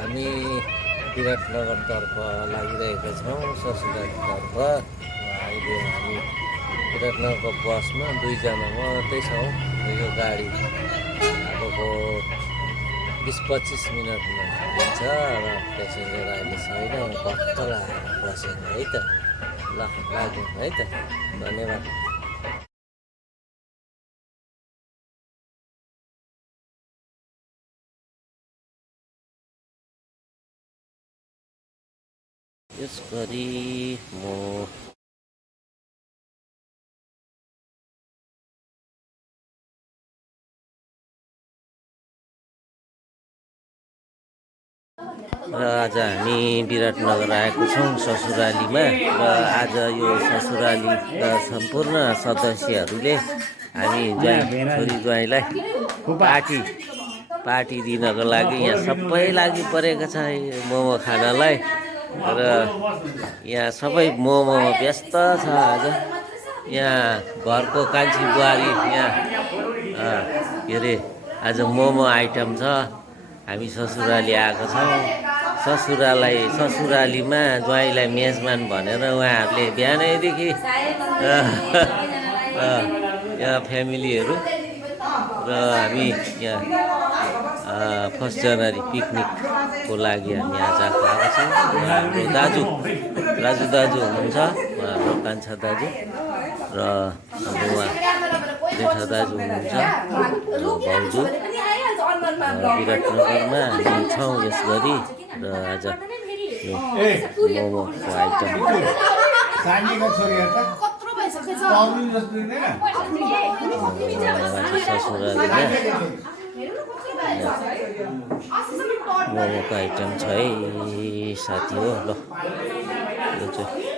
हामी विराटनगरतर्फ लागिरहेका छौँ ससुरालीतर्फ। अहिले हामी विराटनगरको बसमा दुईजना मात्रै छौँ। यो गाडी आएको 20-25 मिनटमा हिँड्छ र पेसेन्जर अहिले छैन। भर्खर आएर बसेको है त। ल लाग्यौँ है त, धन्यवाद। यसरी म र आज हामी विराटनगर आएको छौँ ससुरालीमा। र आज यो ससुरालीका सम्पूर्ण सदस्यहरूले हामी छोरी ज्वाइँलाई पार्टी दिनको लागि यहाँ सबै लागि परेको छ मोमो खानलाई। र यहाँ सबै मोमोमा व्यस्त छ आज। यहाँ घरको कान्छी बुहारी यहाँ के अरे आज मोमो आइटम छ। हामी ससुराली आएको छौँ। ससुरालीमा ज्वाइँलाई मेजबान भनेर उहाँहरूले बिहानैदेखि यहाँ फ्यामिलीहरू र हामी यहाँ 1 जनवरी पिकनिकको लागि हामी आज आएको छौँ। हाम्रो राजु दाजु हुनुहुन्छ, उहाँहाम्रो कान्छा दाजु, र हाम्रो उहाँ जेठा दाजु हुनुहुन्छ, भाउजू। विराटनगरमा हामी छौँ यसगरी। र आज यो मोमोको आइटम ससुरालीमा मोमोको आइटम छ है साथी हो। ल यो चाहिँ